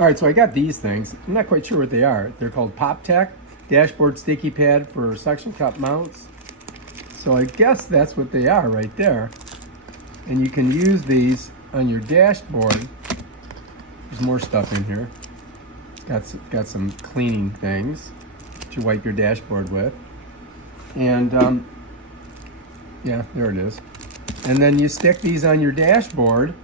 All right, so I got these things. I'm not quite sure what they are. They're called PopTech Dashboard Sticky Pad for Suction Cup Mounts. So I guess that's what they are right there. And you can use these on your dashboard. There's more stuff in here. Got some cleaning things to wipe your dashboard with. And yeah, there it is. And then you stick these on your dashboard,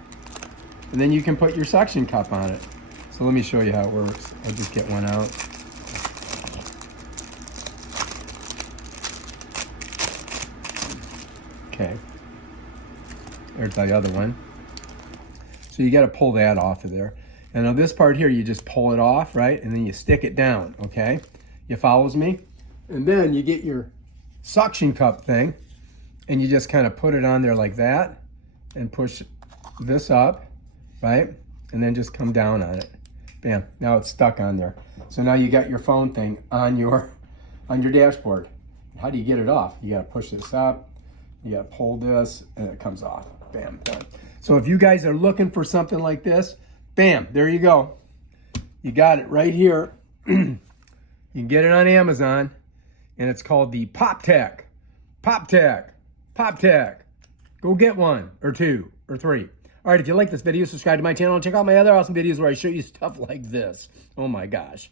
and then you can put your suction cup on it. So let me show you how it works. I'll just get one out. Okay. There's the other one. So you got to pull that off of there. And on this part here, you just pull it off, right? And then you stick it down, okay? You follows me? And then you get your suction cup thing, and you just kind of put it on there like that, and push this up, right? And then just come down on it. Bam, now it's stuck on there. So now you got your phone thing on your dashboard. How do you get it off? You gotta push this up, you gotta pull this, and it comes off. Bam, done. So if you guys are looking for something like this, bam, there you go. You got it right here. You can get it on Amazon, and it's called the PopTech. PopTech. PopTech. Go get one, or two, or three. All right, if you like this video, subscribe to my channel and check out my other awesome videos where I show you stuff like this. Oh my gosh.